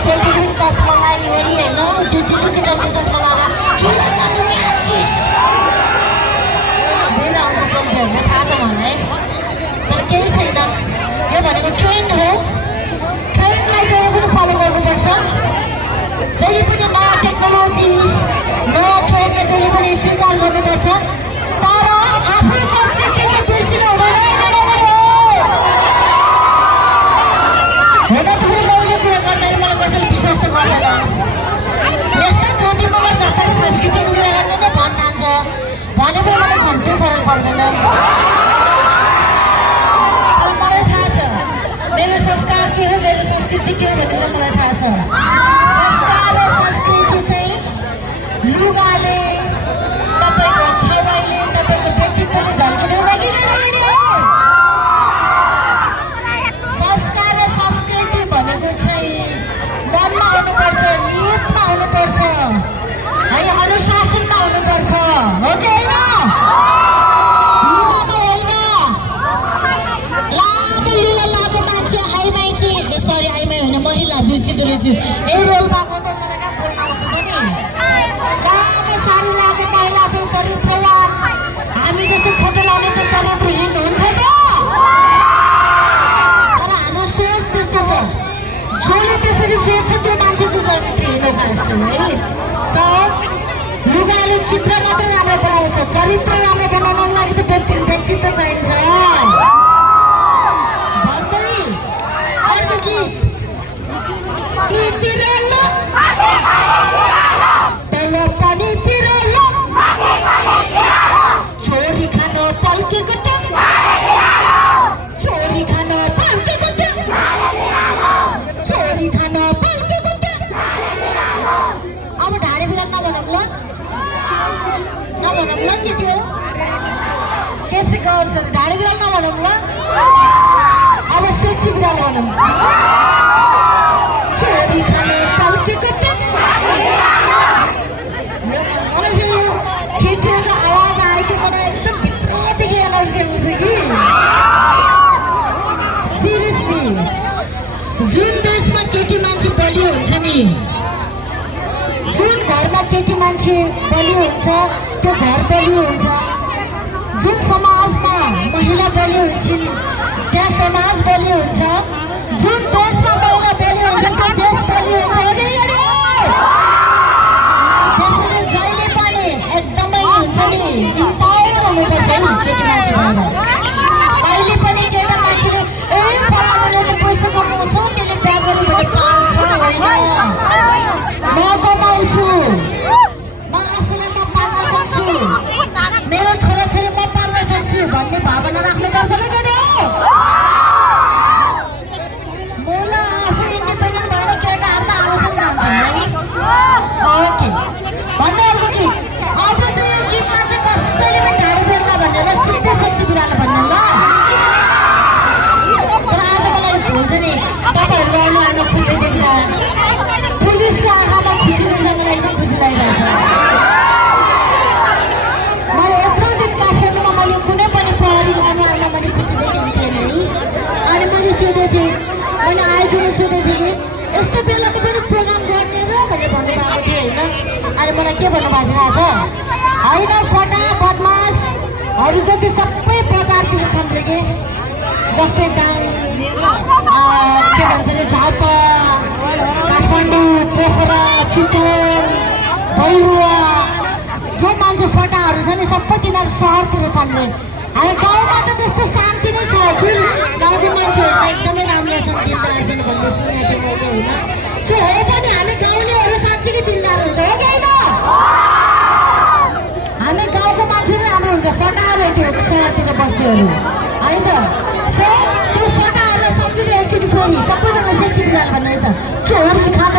सोल्टिफिट चस्मा लगाइवरी होइन त्यो डुप्लिकेटरको चस्मा लगाएर ठुलो म्याचिस दिएर आउँछ सोल्टीहरूलाई थाहा छ मलाई तर केही छैन यो भनेको ट्रेन्ड हो ट्रेन्डलाई जहिले पनि फलो गर्नुपर्छ जहिले पनि नयाँ टेक्नोलोजी नयाँ ट्रेन्डलाई जहिले पनि स्वीकार गर्नुपर्छ तर आफ्नो संस्कृति चाहिँ बिर्सिनु हुँदैन होइन त फेरि मैले कुरा गर्दाखेरि मलाई कसैले विश्वास त गर्दैन यस्ता ज्योति मगर जस्ता संस्कृतिको कुरा गर्ने नै भन्न हान्छ भने पनि मलाई घन्टै फरक पर्दैन अब मलाई थाहा छ मेरो संस्कार के हो मेरो संस्कृति के हो भनेर मलाई थाहा छ संस्कार र संस्कृति चाहिँ लुगाले तपाईँको खवाइले तपाईँको व्यक्तित्वले झल्किने हो कि संस्कार र संस्कृति भनेको चाहिँ मनमा हुनुपर्छ नियतमा हुनुपर्छ है अनुशासनमा हुनुपर्छ हो कि होइन लामो लिला लागेको मान्छे आइमाई चाहिँ सरी आइमाई होइन महिला बिर्सिँदो रहेछु ए रोल्पाको त मलाई कहाँ बोल्न आउँछ त नि लामो साडी लागेको महिला चाहिँ चरित्रवान हामी जस्तो छोटो लाउने चाहिँ चरित्रहीन हुन्छ त तर हाम्रो सोच त्यस्तो छ जसले त्यसरी सोच्छ त्यो मान्छे चाहिँ चरित्रहीन खान्छ है लुगाले चित्र मात्र राम्रो बनाउँछ चरित्र राम्रो बनाउनको लागि त व्यक्तित्व चाहिन्छ भन्दै अर्को गीत तल पनि पिरोलो छोरी खान पल्केको त छोरी खान पल्केको त छोरी खान पल्केको त अब ढाडे बिराल नभनौँ ल नभनौँ ल केटी हो के चाहिँ गर्छ ढाडे बिराल नभनौँ ल अब सेक्सी बिराल भनौँ छोरी खान पल्केको त मलाई फेरि केटीहरूको आवाज आएको मलाई एकदम भित्रदेखि एनर्जी आउँछ कि सिरियसली जुन देशमा केटी मान्छे बलियो हुन्छ नि जुन घरमा केटी मान्छे बलियो हुन्छ त्यो घर बलियो हुन्छ जुन समाजमा महिला बलियो हुन्छन् त्यहाँ समाज बलियो हुन्छ जुन देशमा महिला बलियो हुन्छ त्यो देश बलियो हुन्छ त्यसैले जहिले पनि एकदमै हुन्छ नि इम्पावर हुनुपर्छ है केटी मान्छे भएर कहिले पनि केटा मान्छेले ए फलानाले पैसा कमाउँछु त्यसले बिहा गर्यो भने पाल्छ होइन म कमाउँछु म आफूलाई म पाल्न सक्छु मेरो छोराछोरी म पाल्न सक्छु भन्ने भावना राख्नुपर्छ ल केटा मलाई आफू इन्डिपेन्डेन्ट भएर केटाहरू त आउँछन् जान्छन् है ओके भन्दै अर्को गीत अब चाहिँ यो गीतमा चाहिँ कसैले पनि ढाडी बेल्न भनेर सिधै सेक्सी बिरालो भन्नु ल तर आज मलाई हुन्छ नि तपाईँहरूको अनुहारमा खुसी देख्दा पुलिसको आँखामा खुसी देख्दा मलाई एकदम खुसी लागिरहेछ मैले यत्रो दिन काठमाडौँमा मैले कुनै पनि प्रहरीको अनुहारमा मैले खुसी देखेको थिएन है अनि मैले सोधेको थिएँ मैले आयोजना सोधेको थिएँ कि यस्तो बेलाको पनि प्रोग्राम गर्ने र भनेर भन्नुभएको थिएँ होइन अनि मलाई के भन्नुभएको थियो थाहा छ होइन फटा बदमासहरू जति सबै बजारतिर छन् रे के जस्तै दाङ के भन्छ अरे झापा काठमाडौँ पोखरा चितवन भैरुवा जो मान्छे फटाहरू छ नि सबै तिनीहरू सहरतिर छन् रे हामी गाउँमा त त्यस्तो शान्ति नै छ हजुर गाउँको मान्छेहरू त एकदमै राम्रो छन् दिलदार छन् भन्ने सुनेको थिएँ मैले होइन सो हो पनि हामी गाउँलेहरू साँच्चीकै दिलदार हुन्छ हो कि होइन हामी गाउँको मान्छे नै राम्रो हुन्छ फटाहरू त्यो सहरतिर बस्नेहरू है त सो त्यो फटाहरूलाई सम्झिँदै एकचोटि फेरि सबैजना सेक्सी बिराल भन्ने त छोरी खान